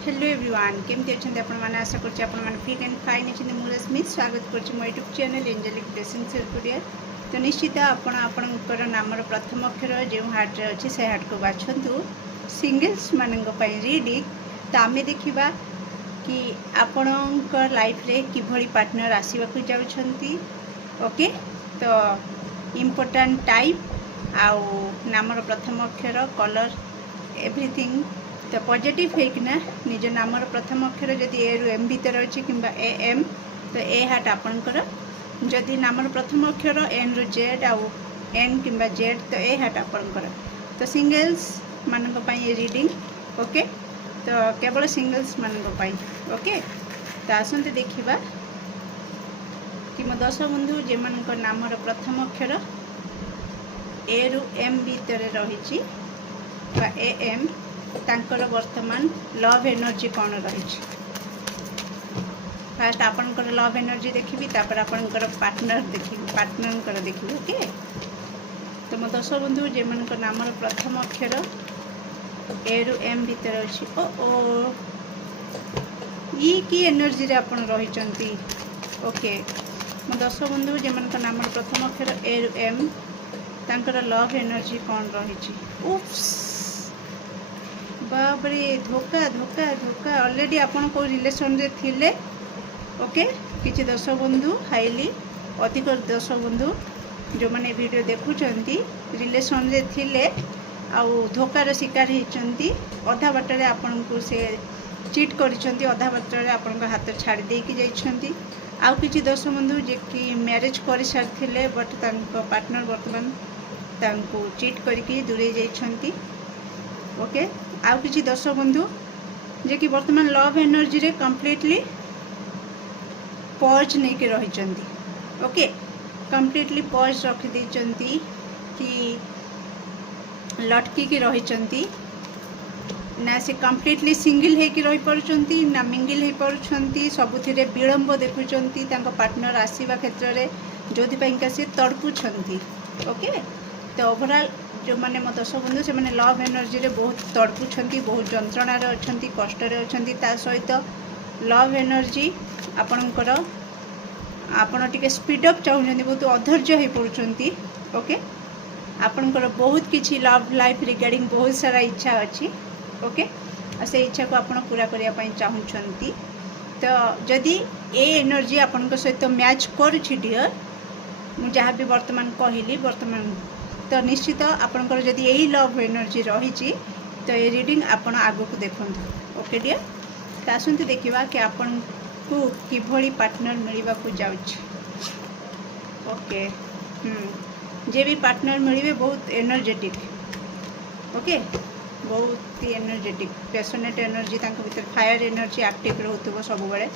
Hello everyone केमती अच्छा आपण मैंने आशा करछि आपण मैंने फिट एंड फाइन अच्छे मुझे स्मिथ स्वागत करछि मो यूट्यूब चैनल एंजेलिक ड्रेसिंग सर्कुलियर। तो निश्चित आपणकर नामर प्रथम अक्षर जो हार्ट रे अच्छी से हार्ट को बाछंतु सिंगल्स मानक रीडिंग। तो आम देखा कि आपणकर लाइफ रे किभली पार्टनर आसवाक जाउछंती। ओके तो इम्पोर्टेंट टाइप आउ नामर प्रथम अक्षर कलर एवरीथिंग। तो पॉजिटिव होना निज नामर प्रथम अक्षर जदि ए रु एम भीतर अच्छी कि ए एम तो ए हार्ट आपणकर जदि नामर प्रथम अक्षर एन रु जेड आउ एन कि जेड तो ए हार्ट आपणकर। तो सिंगल्स मानक ये रीडिंग। ओके तो केवल सिंगल्स मानक। ओके तो आसते देखा कि मो 10 बंधु जे नामर प्रथम अक्षर ए रु एम भीतर रही ए एम तांकर वर्तमान लव एनर्जी कौन रही। फास्ट आपनकर लव एनर्जी देखी तापर आपनकर पार्टनर देखी पार्टनर देखी। ओके तो मो 10 बंधु जे नामर प्रथम अक्षर ए रु एम भीतर अच्छी ओ ये की एनर्जी रे आपन रही। ओके मो 10 बंधु जे नामर प्रथम अक्षर ए रु एम तांकर लव एनर्जी कौन रही। उप्स बाबरे धोखा धोखा धोखा ऑलरेडी आपन को रिलेशन रे थिले। ओके किछि 10 बंधु हाईली अधिक 10 बंधु जो माने वीडियो देखुचंती रिलेशन रे थिले आउ धोकार शिकार होइचंती। अधा बाटरे आपन को से चीट करिसंती अधा बाटरे आपन को हाथ छाड़ी दे कि जाइछंती। आउ किछि 10 बंधु जे कि मैरिज करि सारथिले बट तांको पार्टनर वर्तमान तांको चीट करिकि दूरे जाइछंती। ओके आउ किछि 10 बंधु जे कि वर्तमान लव एनर्जी रे कंप्लीटली पॉज नहीं के रही। ओके कंप्लीटली पॉज रखी देचंती कि लटकी के रही ना से कंप्लीटली सिंगल है कि रही पड़ुचंती ना मिंगल है पड़ुचंती सबुथिरे विलंब देखुचंती तांको पार्टनर आसीबा क्षेत्र रे जोथि पइका से तड़पुछंती। ओके तो ओवरऑल जो माने मो 10 बंधु से माने लव एनर्जी रे बहुत तड़पुछंती बहुत जंत्रणा रे अछंती कष्ट रे अछंती। ता सहित लव एनर्जी आपणकर आपण टिके स्पीड अप चाहउछंती बहुत अधैर्य हे पड़ुचंती। ओके आपणकर बहुत किछि लव लाइफ रिगार्डिंग बहुत सारा इच्छा अछि। ओके आ से इच्छा को आपण पूरा करिया पई चाहउछंती। तो जदि ए एनर्जी आपणक सहित मैच करूछि डियर मु जहाँ भी वर्तमान कहली वर्तमान तो निश्चित आपणकर जदि यही लव एनर्जी रही तो ये रीडिंग आपण आगु को देखंतु। ओके डियर तो आसंतु देखिबा कि आपण को किभली पार्टनर मिलवा को जाउछि। ओके जे भी पार्टनर मिलबे बहुत एनर्जेटिक। ओके बहुत ही एनर्जेटिक पैशनेट एनर्जी तांको भीतर फायर एनर्जी एक्टिव रहउतबो सब बेले।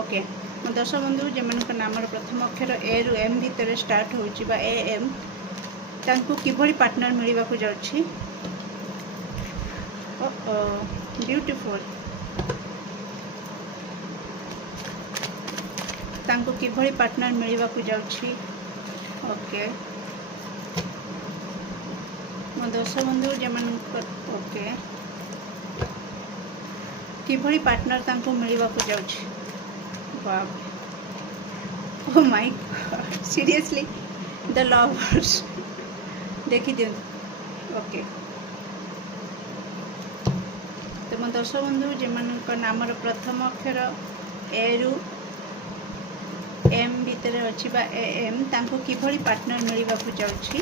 ओके मो 10 बंधु जे नामर प्रथम अक्षर ए रु एम भीतर स्टार्ट होउछि बा ए एम तांको किभली पार्टनर मिलवा को जाउछि। ब्यूटीफुल तांको किभली पार्टनर मिलवा को जाउछि। ओके मो 10 बंधु जे ओके किभली पार्टनर तांको मिलवा को जाउछि। बाप oh my God seriously the lovers देखी दियो। ओके तो मो 10 बंधु जे नामर प्रथम अक्षर ए रु एम भीतर अच्छी बा ए एम तांको किभली पार्टनर मिलवा को जाउछि।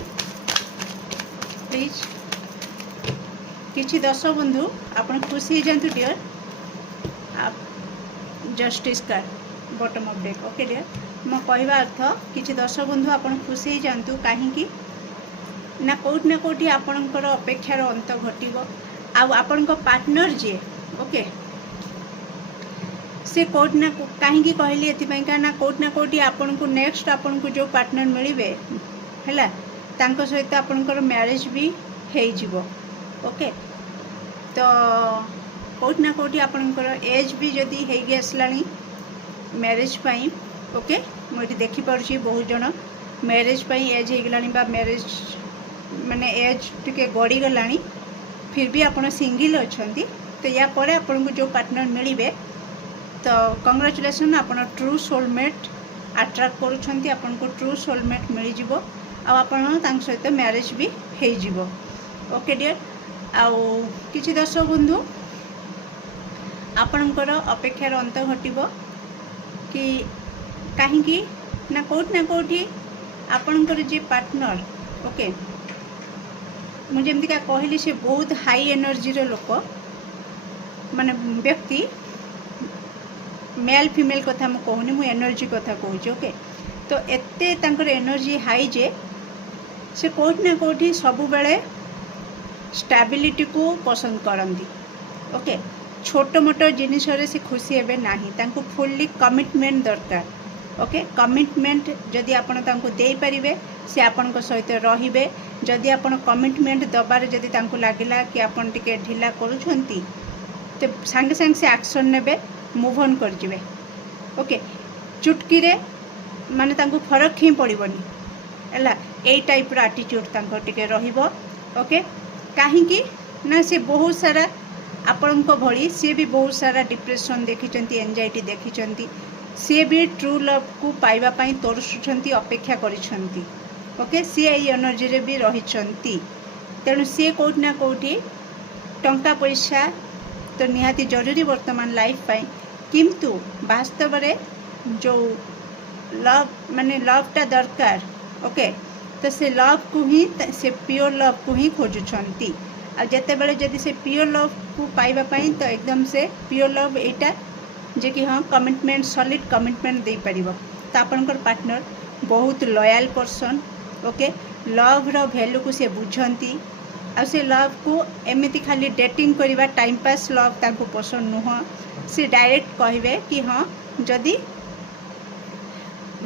प्लीज किछि 10 बंधु आपण खुशी हो जातु डियर आप justice card bottom of deck. Okay dear मो कहवा अर्थ किछि 10 बंधु आपण खुशी हो जातु कहीं ना कोठी आपणकर अपेक्षार अंत घटिबो आउ आपणको पार्टनर जे ओके से कोट ना कहीं कहली एथिपाई ना कोठी आपन को नेक्स्ट आपन को जो पार्टनर मिलबे हैला तांको सहित आपणकर मैरिज भी हे जिवो। ओके तो कोठी आपणकर एज भी जदी हे गे असलानी मैरिज पाई। ओके मोटी देखि पड़छि बहुत जन मैरिज पाई एज हे गलानी बा मैरिज माने एज टिके गड़ी गलानी फिर भी आपण सिंगल अछंती तो या परे आपन को जो पार्टनर मिलिबे तो कंग्रेचुलेसन आपन ट्रू सोलमेट अट्रैक्ट करूछंती आपन को ट्रू सोलमेट मिल जिवो आ आपन तांक सहित मैरिज भी हे जिवो ओके डियर आउ किछि दर्शक बंधु आपणकर अपेक्षार अंत घटिबो कि कहीं ना कोठी आपणकर जे पार्टनर ओके मुझे एमती क्या कहली से बहुत हाई एनर्जी रो लोक माने व्यक्ति मेल फीमेल कथा मु कहूनी मु एनर्जी कथा कहूँ ओके तो एते तांकर एनर्जी हाई जे से कोठी ना कोठी सबु बेले स्टेबिलिटी को पसंद करती ओके छोट मोट जिनिस से खुशी हेबे नाही तांको फुल्ली कमिटमेंट दरकार ओके कमिटमेंट जदि आपण तांको देई परिबे से आपण सहित रहिबे जदि आपण कमिटमेंट दबार जदि तांको लागिला कि आपण टिके ढिला करूछंती तो सांगे सांगे से एक्शन नेबे मूव ऑन कर जिवे ओके चुटकी रे माने तांको फरक ही पड़िबनी एला ए टाइप रो एटीट्यूड तांको टिके रहिबो ओके कहीं ना से बहुत सारा आपण को भली सी भी बहुत सारा डिप्रेशन देखी एंजाइटी देखी सी भी ट्रू लव को पाइबा पाई तरसुंट अपेक्षा करिसेंती ओके सी ए एनर्जी रे भी रही तेणु सी कोठी ना कोठी टंका पैसा तो निहाती जरूरी वर्तमान लाइफ पाई किंतु वास्तव रे जो लव माने लवटा दरकार ओके तो से लव को ही से प्योर लव को ही खोजुछंती आ जते बेले जदि से प्योर लव को पाइबा पाई तो एकदम से प्योर लव एटा जे कि हाँ कमिटमेंट सॉलिड कमिटमेंट दे परिबो तो आपनकर पार्टनर बहुत लॉयल पर्सन ओके लव रो वैल्यू को से बुझंती आ से लव को एमिति खाली डेटिंग करबा टाइम पास लव ताको पसंद नुह से डायरेक्ट कहबे कि हाँ जदि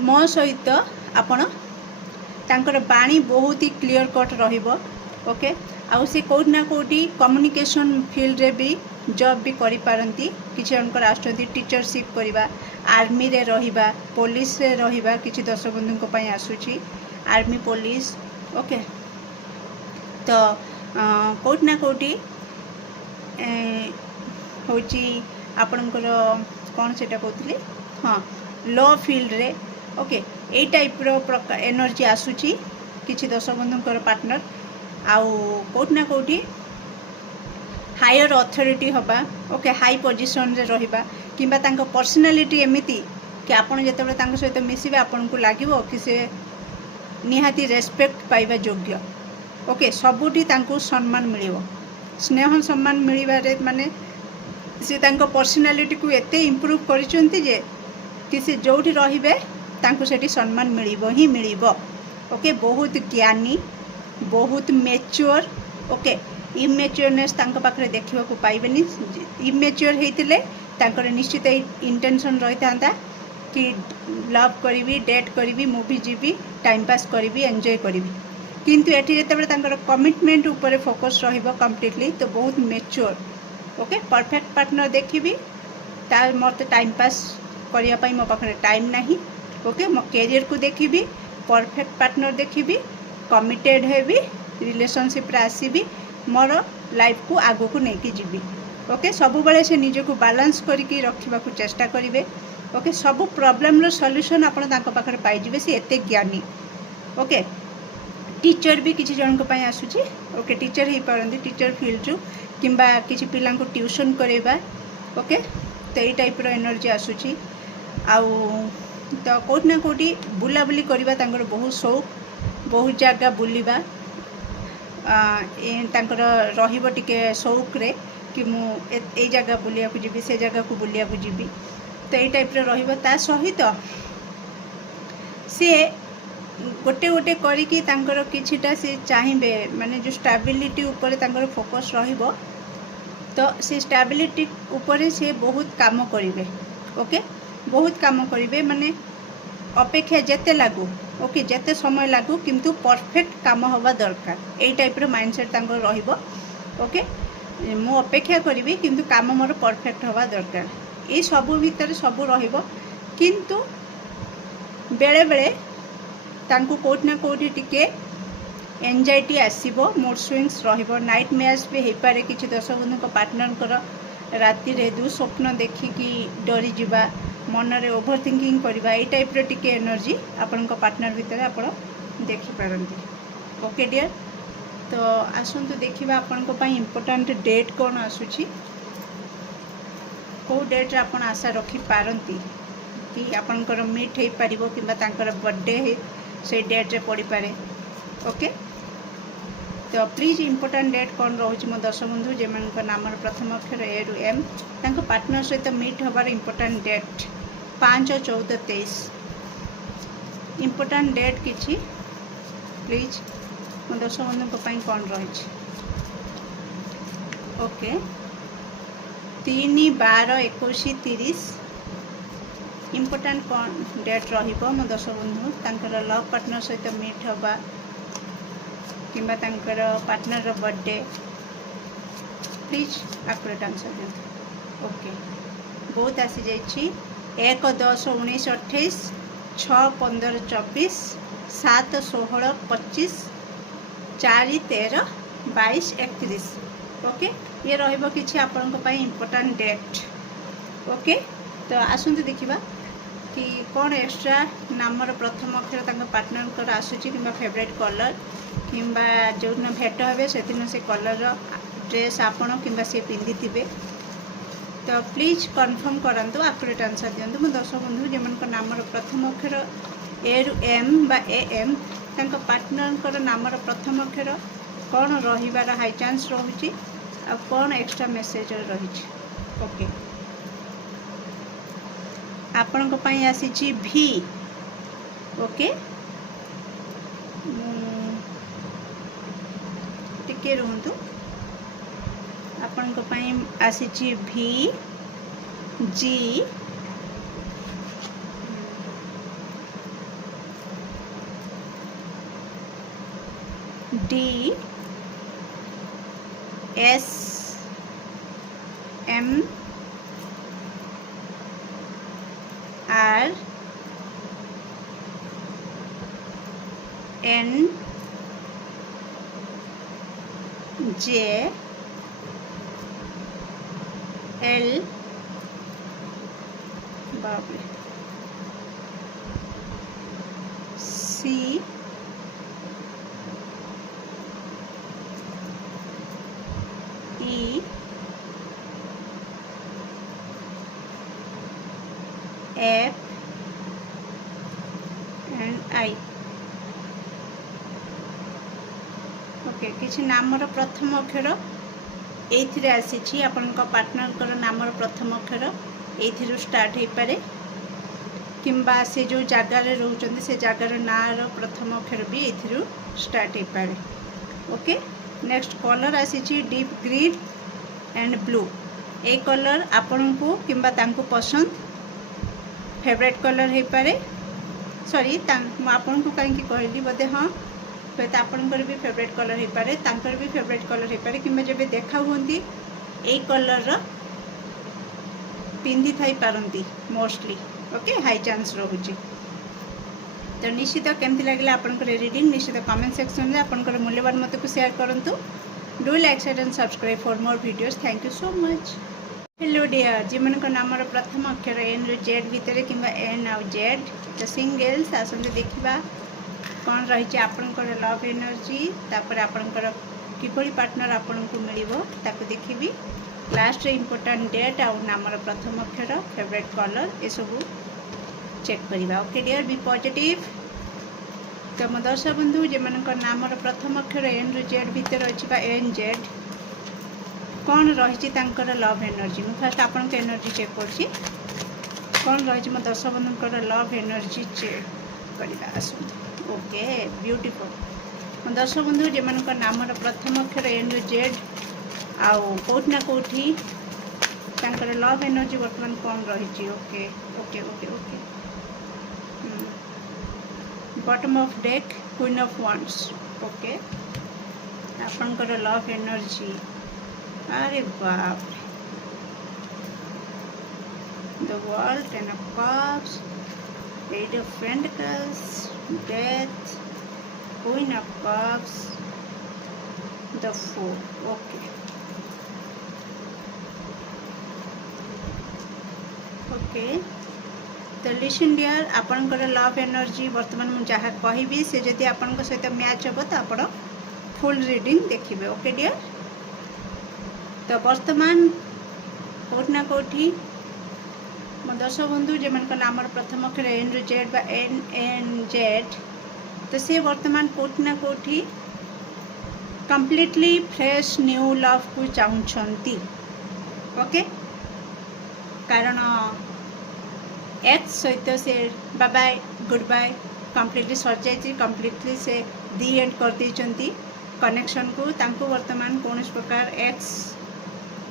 मो सहित आपण तांकर बाणी बहुत ही क्लियर कट रहिबो ओके आउ से कोठी ना कोठी कम्युनिकेशन फील्ड रे भी जॉब भी करि पारंती किछि अनकर आछंती टीचरशिप करबा आर्मी रे रहिबा पुलिस रे रहिबा किछि दर्शक बंधु को पई आसुची आर्मी पुलिस ओके तो कोठी ना कोठी होची आपनकर कोन सेटा कहतली हाँ लॉ फील्ड रे ओके ए टाइप रो एनर्जी आसुची किछि दर्शक बंधुकर पार्टनर आउ कोठी ना कोठी हायर अथॉरिटी हबा ओके हाई पोजीशन रे रहिबा किंबा तांको पर्सनालिटी एमिति कि आपण जेतेबे तांको सहित मिसिबे आपण को लागिवो कि से निहाती रेस्पेक्ट पाइबा योग्य ओके सबुठी तांको सम्मान मिलिवो स्नेह सम्मान मिलिबा रे माने से तांको पर्सनालिटी को एते इंप्रूव करिसंती जे कि से जोठी रहिबे तांको सेठी सम्मान मिलिबो ही मिलिबो ओके बहुत ज्ञानी बहुत मैच्योर ओके इमेच्योरनेस तांको पाखरे देखिबा को पाइबेनी इमेच्योर हेतिले तांकर निश्चित इंटेंशन रही था कि लव करी डेट करी मूवी जीवी टाइम पास करी एंजॉय करी किंतु एठी जेतेबेले तांकर कमिटमेंट ऊपर फोकस रहिबो कंप्लीटली तो बहुत मैच्योर ओके परफेक्ट पार्टनर देखिबी तार मते टाइम पास करिया पई मो पाखरे टाइम नाही ओके मो कैरियर को देखिबी परफेक्ट पार्टनर देखिबी कमिटेड हेबी रिलेशनशिप रे आसीबी मोर लाइफ को आगो को नेकी जीवी ओके सब बेले से निज को बैलेंस करके रखा चेष्टा करेंगे ओके सब प्रॉब्लम रो सॉल्यूशन आपण तांको पाखरे पाई जिवे से एते ज्ञानी ओके टीचर भी किसी जन को पाई आसुची ओके टीचर ही पारंती टीचर फील्ड रू किंबा किसी पिला को ट्यूशन करेबा ओके तो यही टाइप रो एनर्जी आसुची आउ तो कोठी ना कोठी बुला बुली करबा तांकर बहुत शौक बहुत जगह बुलिबा तांकर रहिबो टिके शौक रे कि मु ए जगह बुलिया को जीबी से जगह को बुलिया को जीबी तो यही टाइप रे रहिबो ता सहित से गोटे गोटे करिकी तांकर किछिटा से चाहिबे माने जो स्टेबिलिटी ऊपर तांकर फोकस रहिबो तो से स्टेबिलिटी ऊपर से बहुत काम करिवे ओके बहुत काम करिवे माने अपेक्षा जेते लागू ओके जेते समय लागू किंतु परफेक्ट काम हवा दरकार ए टाइप रो माइंडसेट तांकर रहिबो ओके मु अपेक्षा करिवे किंतु काम मोर परफेक्ट हवा दरकार ए सब भीतर सब रहिबो किंतु बेले बेले तांको कोठी ना कोठी टिके एंजाइटी आसीबो मूड स्विंग्स रहिबो नाइट मेयर्स भी हे पारे किछि दर्शक बंधु को पार्टनर कर राति रे दुस्वप्न देखिकी डरी जिबा मनरे ओभर थिंकिंग करबा ए टाइप रो टिके एनर्जी आपन पार्टनर भितर आपण देखि पारंती। ओके डियर, तो आसंतु देखिबा आपन को पई इंपोर्टेंट डेट कोन आसुची, को डेट रे आपन आशा रखी पारंती कि आपनकर मीट हे पारिबो किबा तांकर बर्थडे हे से डेट रे पड़ी पारे। ओके, तो प्लीज इंपोर्टेंट डेट कौन रोचे मो दर्शक बंधु जे मन नाम प्रथम अक्षर ए रु एम तांको पार्टनर सहित मीट हबार इंपोर्टेंट डेट 5/14/23 इंपोर्टेंट डेट किछि प्लीज मो दर्शक बंधु पई कौन रही। ओके, 3/12/21/30 इंपोर्टेंट कौन डेट रहिबो मो दर्शक बंधु तांकर लव पार्टनर सहित मीट हबा किंबा तांकर partner birthday. Please accurate answer दियंतु। ओके, बहुत आसी जाइछि 1/10/19/28 6/15/24 7/16/25 4/13/22/31। ओके, ये रहिबो किछि आपनक पई इंपोर्टेंट डेट। ओके, तो आसंतु देखिबा कि कौन एक्स्ट्रा नामर प्रथम अक्षर तांका पार्टनर कर आसुची किंबा फेवरेट कलर किंबा जो दिन भेट हे से दिन से कलर ड्रेस आपण किंबा से पिंधि थे। तो प्लीज कन्फर्म करंतु एक्यूरेट आंसर दियंतु मो दर्शक बंधु जे मन नामर प्रथम अक्षर ए रु एम बा ए एम तांका पार्टनर कर नामर प्रथम अक्षर कौन रहिबार हाई चांस रहुची आ कौन एक्स्ट्रा मेसेज रही। ओके, आपण को पई आसी भी। ओके, टिके रुहतु आपण को पई आसी भी G D S M R N J L बाबरे C E F and I. Okay, किसी नामर प्रथम अक्षर ये आसी आपण पार्टनर नामर प्रथम अक्षर ये स्टार्ट हो पारे किंबा से जो जगार रोचते से जगार ना प्रथम अक्षर भी ये स्टार्ट हो पारे। ओके, नेक्स्ट कलर आसी deep green and blue. A colour आपण को किंबा तांको पसंद फेवरेट कलर हो पारे। सॉरी आपन को कहीं कहली बोधे हाँ हुए तो आपंकर भी फेवरेट कलर हो पारे तांकर भी फेवरेट कलर हो पारे किंबा जब देखा हुंती ए कलर पिंधि थाई पारंती मोस्टली। ओके, हाई चांस रोचे। तो निश्चित केमती लगे आपंकर रीडिंग निश्चित कमेंट सेक्शन में आपंकर मूल्यवान मत को शेयर करूँ। Do like share and subscribe for more videos. Thank you so much. Hello dear, जी मन नाम प्रथम अक्षर एन रु जेड भितर कि एन आउ जेड तो सिंगल्स आसते देखा कौन रही आपंकर लव एनर्जी तापर आपंकर किभली पार्टनर आपन को मिलिबो ताको देखिबी। लास्ट रे इंपोर्टेंट डेट आउ नामर प्रथम अक्षर फेवरेट कलर ये सब चेक करवा। Okay dear, be positive. तो मो दर्शक बंधु जे मन नामर प्रथम अक्षर एन रु जेड भितर अच्छी एन जेड कौन रही लव एनर्जी मु फास्ट आपन के एनर्जी चेक करछि कौन रही मो दर्शक बंधुकर लव एनर्जी चेक करवा आसु। Okay, beautiful. मो दर्शक बंधु जे मन नामर प्रथम अक्षर एन रु जेड आउ कोठी ना कोठी तांकर लव एनर्जी वर्तमान कौन रही। Okay okay okay okay, bottom of deck queen of wands. Okay, आपनकर लव एनर्जी अरे बाप रे, the world, ten of cups, eight of pentacles, death, queen of cups, the four. Okay, okay तो listen dear आपणकर love energy बर्तमान मुझे जहाँ कहबी से जदि आपण सहित मैच हम तो आप फुल रीडिंग देखिए ओके डियर। तो बर्तमान कौटना कौटी मो दर्शक बंधु जो मन नाम प्रथम अक्षर एन रु जेड बा एन एन जेड तो से बर्तमान कौटना कौटी कंप्लीटली फ्रेश न्यू लव को चाहती ओके कारण एक्स सहित से bye bye goodbye completely सर जाइए कंप्लीटली से दी एंड कर देती कनेक्शन को तांको वर्तमान कौन प्रकार एक्स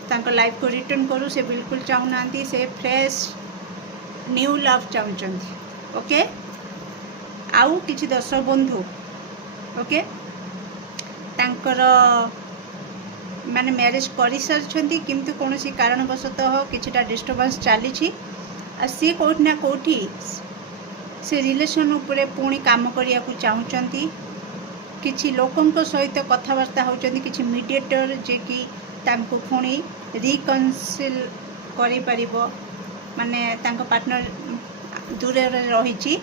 तांको लाइफ को रिटर्न करू से बिल्कुल चाहूना से फ्रेश न्यू लव चाहते ओके। आउ किछि दर्शक बंधु ओके तांकर माने मैरिज कर सारी किंतु कौन कारणवशतः किछिटा डिस्टर्बेंस चली सी कौटना कौटी से रिलेशन उपरे पुणी काम करिया को चाहूँगी किछि लोकंक सहित कथबार्ता होचंदी किछि मीडिएटर जे कि तांको पुणी रिकनसिल करि परिबो माने तांको पार्टनर दूर रही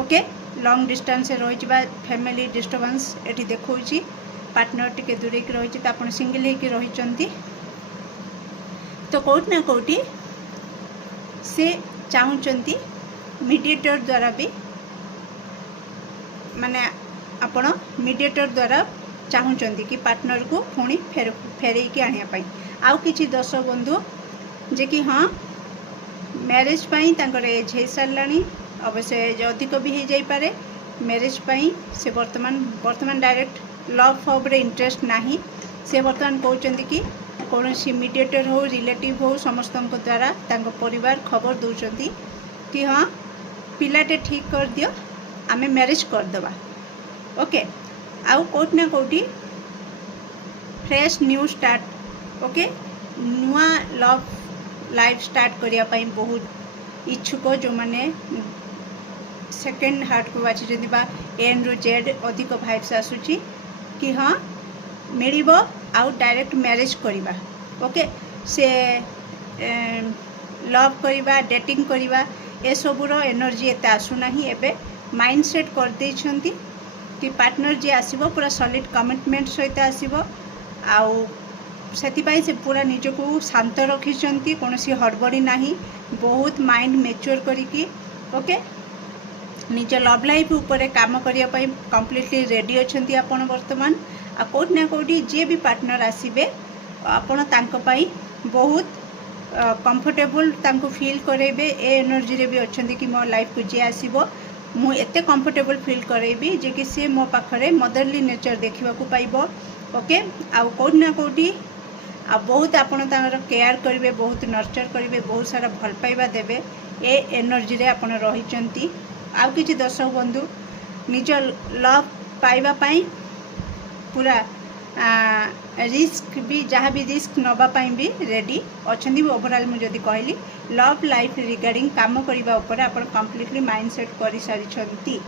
ओके लॉन्ग डिस्टेंस रही फैमिली डिस्टर्बेंस एटी देखौची पार्टनर टिके दूरे की रही आप सिंगल होकर रही तो कौटना कौटी से चाहूँगी मीडिएटर द्वारा भी माने आपण मीडिएटर द्वारा चाहूँगी कि पार्टनर को पुणी फेरे आने आउ किछि दर्शक बंधु जे कि हाँ मैरिज पाई तांकर एज हो साराणी अवश्य एज अधिक भी हो जाई पारे मैरिज पाई से वर्तमान डायरेक्ट लव फव रे इंटरेस्ट नाही से वर्तमान कहते कि कौन मीडिएटर हो रिलेटिव हो समस्त द्वारा तांको परिवार खबर दौरान कि हाँ पिलाटे ठीक कर दियो आमे मैरिज करदे ओके। आउ कौटना कौटी फ्रेश न्यू स्टार्ट ओके नुआ लव लाइफ स्टार्ट करने बहुत इच्छुक जो मैंने सेकेंड हार्ट को बाछी एन रु जेड अधिक भाइब्स आसूची कि हाँ मिल आउ डायरेक्ट मैरिज करवा ओके से लव करवा डेटिंग करवा ए सबूर एनर्जी एत आसुना एबे माइंड सेट कर देइछंती कि पार्टनर जे आसीबो पूरा सॉलिड कमिटमेंट सहित आसीबो आउ से पूरा निजको शांत रखिछंती कोनोसी हड़बड़ी नाही बहुत माइंड मैच्योर करिकी ओके निज लव लाइफ ऊपर काम करिया पई कंप्लीटली रेडी अछंती आपण वर्तमान आ कोट ना कोटी जे भी पार्टनर आसीबे आपण तांको पई बहुत कंफर्टेबल तांको फील करेबे ए एनर्जी रे भी अछंती कि मो लाइफ को जे आसीबो मु एते कंफर्टेबल फील करेबी जे कि से मो पाखरे मदरली नेचर देखिबा को पाइबो ओके आ कोट ना कोटी आ बहुत आपण तांगर केयर करेंगे बहुत नर्चर करेंगे बहुत सारा भल पाइबा देवे ए एनर्जी रे आपण रहिचंती आउ किछि दर्शक बंधु निज लव पाइबा पाई पूरा रिस्क भी जहाँ भी रिस्क नबा पाई भी रेडी अछंती ओवरऑल मु जदी कहली लव लाइफ रिगार्डिंग काम करबा ऊपर आपण कंप्लीटली माइंड सेट करि सारिछंती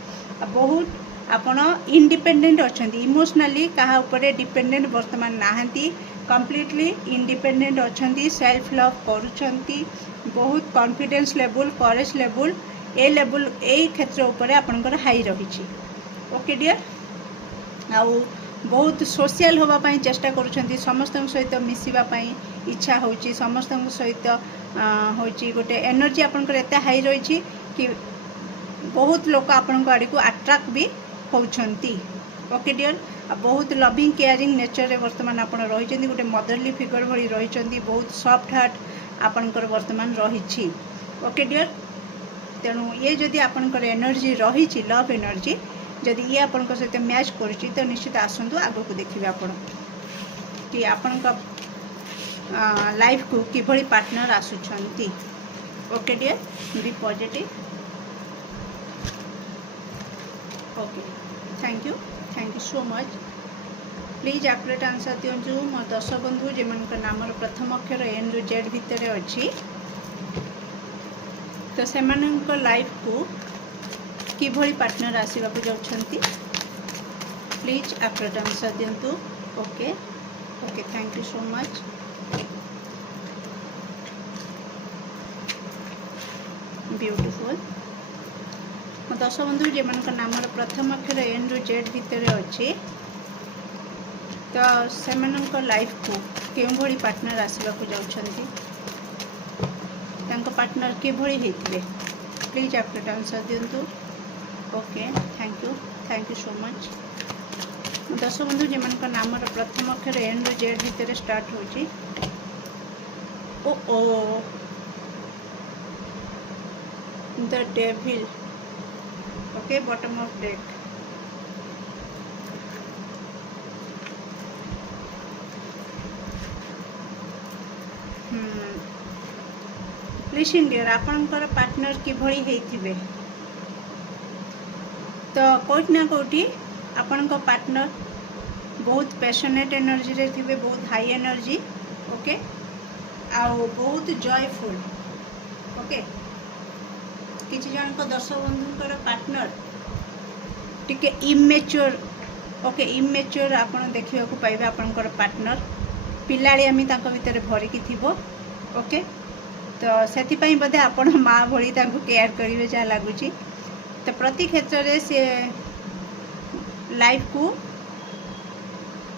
बहुत आपण इंडिपेंडेंट अछंती इमोशनली कहा ऊपर डिपेंडेंट वर्तमान नाहंती कंप्लीटली इंडिपेंडेंट अछंती सेल्फ लव करूछंती बहुत confidence level courage level A level A क्षेत्र ऊपर आपनकर हाई रही ओके डियर आउ बहुत सोशल होबा पई चेष्टा करूछंती समस्त सहित मिसिबा पई इच्छा होची समस्त सहित होची गोटे एनर्जी आपनकर एते हाई रही कि बहुत लोग आपन आड़ी को अट्रैक्ट भी होछंती ओके डियर बहुत लविंग केयरिंग नेचर रे वर्तमान आपण रही गोटे मदरली फिगर भली रही बहुत सॉफ्ट हार्ट आपनकर वर्तमान रही ओके डियर तेणु ये जदि आपनकर एनर्जी रही लव एनर्जी जदि ये आपण सहित मैच करुच्ची तो निश्चित आसतु आगो को देखिए आपण कि आपण लाइफ को किभली पार्टनर आसुछंती okay dear be positive okay thank you so much please accurate answer दिंजु मो दर्शक बंधु जो नाम प्रथम अक्षर एन रु जेड भितर अच्छी तो से लाइफ को किभली पार्टनर आसवा जाउछंती प्लीज एक्यूरेट आंसर दिंतु okay okay thank you so much beautiful दर्शक बंधु जे मान नाम प्रथम अक्षर एन रु जेड भितर अच्छी तो से लाइफ को क्यों भली पार्टनर आसवा जाऊँगी पार्टनर के भली होते प्लीज आप आंसर दिंतु okay thank you so much दर्शक बंधु जे मान नाम प्रथम अक्षर एन रु जेड भितर स्टार्ट होची ओ the devil okay bottom of deck listen dear आपनकर पार्टनर कि भली होइथिबे तो कोठी ना कोठी आपनकर पार्टनर बहुत पैशनेट एनर्जी रे थिबे बहुत हाई एनर्जी ओके आउ बहुत जॉयफुल ओके किसी जन को दर्शक बंधुंकर पार्टनर टिके इमेच्योर ओके इमेच्योर आपन देखिबा को पाइबे आपनकर पार्टनर पिलाड़ी आमी तांको भितर भरिकी थिबो ओके तो सेति पई बदे आपण माँ भली तांको केयर करिवे जा लागुची तो प्रति क्षेत्र रे से लाइफ को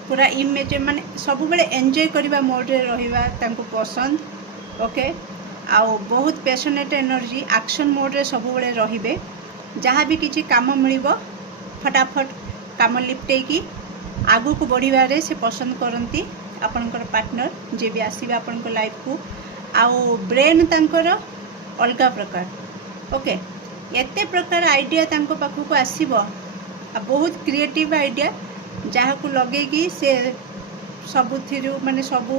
पूरा इमेज माने सब बेले एंजॉय करबा मोड रे रहिबा तांको पसंद ओके आउ बहुत पैशनेट एनर्जी एक्शन मोड रे सब बेले रहिबे जहाँ भी किसी काम मिलिबो फटाफट काम लिपटे की आगु को बढ़िबारे से पसंद करती आपनकर पार्टनर जे भी आसीबा आपनकर लाइफ को आउ ब्रेन तांकर अलगा प्रकार ओके एते प्रकार आइडिया तांको पाखु को आसीबो आ बहुत क्रिएटिव आइडिया जहाँ को लगे से सबुथिरु माने सबु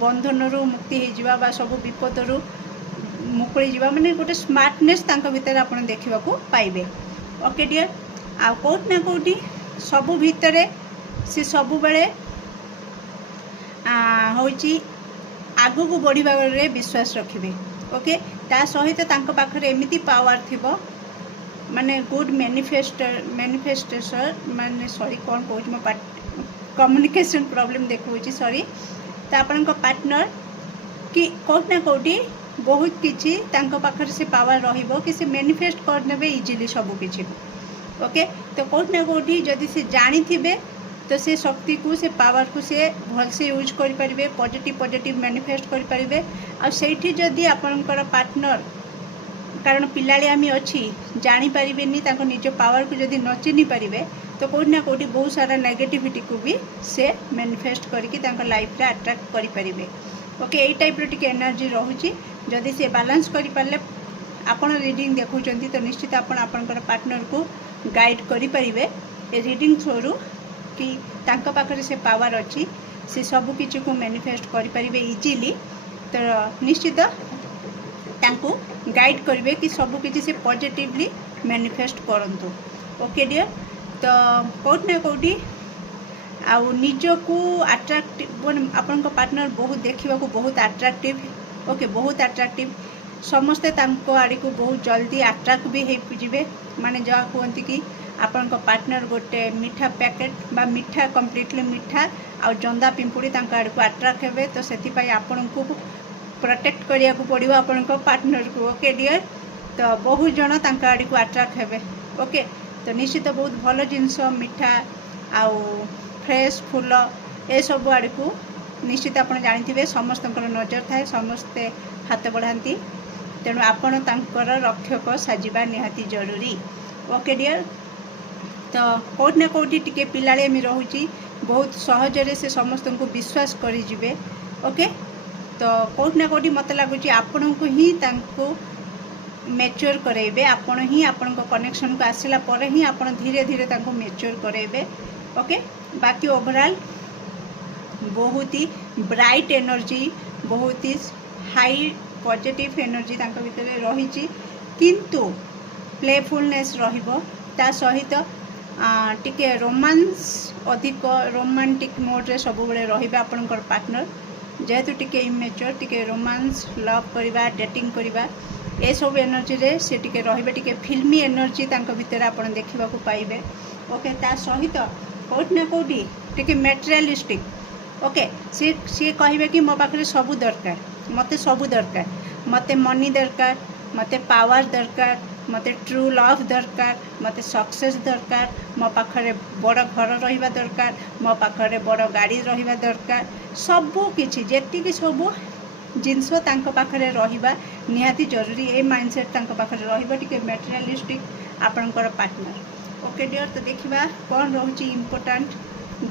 बंधन रु मुक्ति हो जावा बा सबु विपद रु मुकुली जावा माने गोटे स्मार्टनेस तांको भीतर आपण देखिबा को पाइबे ओके डियर आ कोट ना कोठी सबु भीतरे से सबु बेले होची आगु को बढ़िबा रे विश्वास रखिबे ओके ता सहित तांको पाखरे एमिति पावर थिबो माने गुड मैनिफेस्टेशन माने सॉरी कौन कहूँ मो कम्युनिकेशन प्रॉब्लम देखा सॉरी तो आपण पार्टनर कि कौट ना कौटी बहुत किसी पाखर से पावर रहिबो कि से मैनिफेस्ट करने इजिली सब किसी ओके तो कौट ना कौटी जदि से जानी थिबे तो से शक्ति को से पावर को से भल से यूज करि परिबे पॉजिटिव मैनिफेस्ट करि परिबे आ सेठी जदि आपनकर पार्टनर कारण पिलाड़ी आमी अच्छी जानी पारिबेनी ताको निज पावर को जदि न चिन्ही पारिबे तो कोठी ना कोठी बहुत सारा नेगेटिविटी को भी से मैनिफेस्ट करके तांको लाइफ रे अट्रैक्ट करि परिबे ओके एई टाइप रो टिके एनर्जी रहूची जदि से बैलेंस करि पारले आपण रीडिंग देखुचंती तो निश्चित आपण आपनकर पार्टनर को गाइड करि परिबे ए रीडिंग थ्रू कि तांको पाखरे से पावर अच्छी से सब किछि को मैनिफेस्ट करि परिबे इजीली तो निश्चित तांको गाइड करेंगे कि सब किसी से पॉजिटिवली मैनिफेस्ट करंतु ओके डियर तो कौट ना कौटी आउ निज को अट्रैक्टिव आपन पार्टनर बहुत देखा बहुत अट्रैक्टिव ओके बहुत अट्रैक्टिव समस्ते तांको आड़ी को बहुत जल्दी अट्रैक्ट भी हो जिवे माने जहाँ कहते कि आपण पार्टनर गोटे मीठा पैकेट बा मीठा कम्प्लीटली मीठा आउ जंदा पिंपुड़ी तांको आड़ी को अट्रैक्ट हेबे तो सेति पई आपण को प्रोटेक्ट करिया को पड़ो आपण पार्टनर को ओके डियर तो बहुत जन तांको आड़ी को अट्रैक्ट हेबे ओके तो निश्चित बहुत भल जिनस मीठा आउ फ्रेश फूल ए सब आड़ी को निश्चित आपण जानिथिबे समस्त नजर थाए समस्ते हाथ बढ़ाती तेणु आपण तांकर रक्षक साजिबा निहाती जरूरी ओके डियर तो कोठी ना कोठी टिके पिलाड़ेमी रोची बहुत सहजरे से समस्त को विश्वास करी जिवे ओके तो कोठी ना कोठी मत लगुच आपण को ही तांको मैच्योर करेबे आपण ही आपण को कनेक्शन को आसिला पर ही आपण धीरे धीरे तांको मैच्योर करेबे ओके बाकी ओवरऑल बहुत ही ब्राइट एनर्जी बहुत ही हाई पॉजिटिव एनर्जी तांको भीतर रही किंतु प्लेफुलनेस रहिबो ता सहित टिके रोमांस अधिक रोमांटिक मोड रे सब बेले रहिबे आपनकर पार्टनर जेहेतु टिके इमेच्योर टिके रोमांस लव करवा डेटिंग करवा ए सब एनर्जी रे से टिके रहिबे टिके फिल्मी एनर्जी तांको भीतर आपण देखिबा को पाइबे ओके ता सहित कोठी ना कोठी टिके मटेरियलिस्टिक ओके सी कहिबे कि मो पाखरे सब दरकार मते सब दरकार मते मनी दरकार मते पावर दरकार, मते ट्रू लव दरकार, मते सक्सेस दरकार, मो पाखरे बड़ घर रहिबा दरकार, मो पाखरे बड़ गाड़ी रहिबा दरकार, सबू किछि जेतिकी सबू जिनस तांको पाखरे रहिबा निहाती जरूरी। ए माइंडसेट तांको पाखरे रहिबा टिके मटेरियलिस्टिक आपनकर पार्टनर। ओके डियर, तो देखिबा कोन रहउची इंपोर्टेंट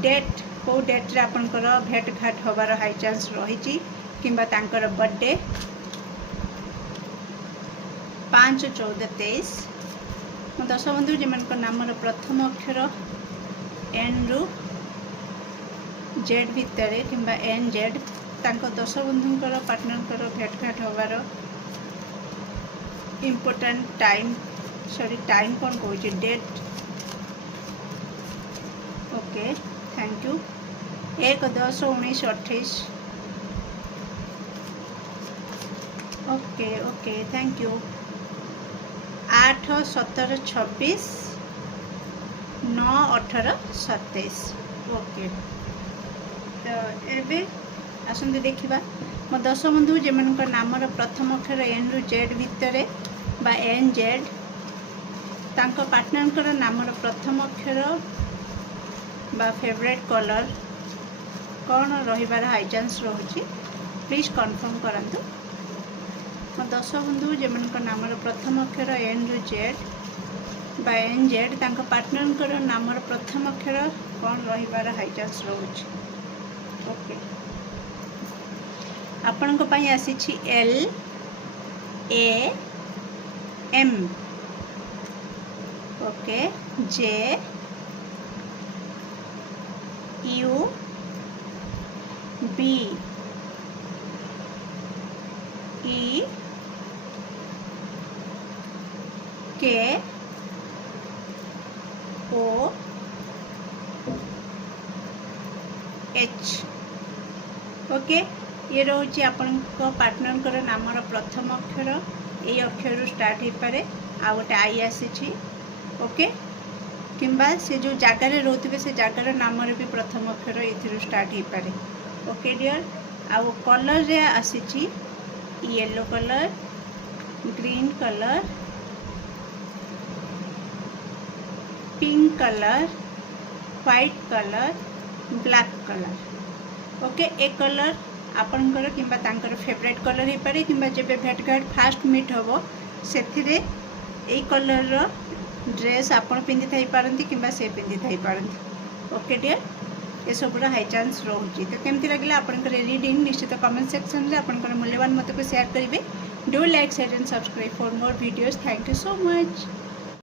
डेट, को डेट रे आपनकर भेट घाट होबार हाई चांस रहिची किंबा तांकर बर्थडे 5/14/23। मो दश बंधु जेमनक नामर प्रथम अक्षर एन रु जेड भितर किंबा एन जेड तांको दश बंधुंकर पार्टनरकर भेट घाट होबार इंपोर्टेंट टाइम, सॉरी टाइम कौन कहूँ, date. Okay thank you. 1/10/1928। Okay okay thank you. 8/17/26, 9/18/27। Okay, तो एबे आसंते देखिबा मो दश बंधु जेमनक नामर प्रथम अक्षर एन रु जेड भितर बा एन जेड तांको पार्टनरकर नामर प्रथम अक्षर बा फेवरेट कलर कौन रहिबार हाई चांस रहुची, प्लीज कंफर्म करंतु। मो दश बंधु जेमनक नामर प्रथम अक्षर एन रु जेड बा एन जेड तांको पार्टनरकर नामर प्रथम अक्षर कौन रहिबार हाई चांस रहुची। ओके, आपनको पाई आसीछि L A M. Okay, J U B E K O H. Okay, ये रोचे आपण पार्टनर नामर प्रथम अक्षर, ये अक्षर स्टार्ट हो पारे आ गोटे आई आसी। ओके, किंबा से जो जगार रोथे से जगार नामर भी प्रथम अक्षर ये स्टार्ट हो पारे। ओके डियर, आउ कलर रे आसी yellow colour, green colour, pink colour, white colour, black colour. Okay, ए कलर आपनकर किंबा तांकर फेवरेट कलर हो पारे किंबा जेबे भेट घाट फास्ट मीट होबो सेथिरे ए कलर रो ड्रेस आपण पिंधि थाई पारंती किंबा से पिंधि थाई पारंती। ओके डियर, ये सब हाई चांस रोची। तो केमती लगे आपनकर रीडिंग निश्चित कमेंट सेक्शन रे आपनकर मूल्यवान मत को शेयर करेंगे। Do like share and subscribe for more videos. Thank you so much.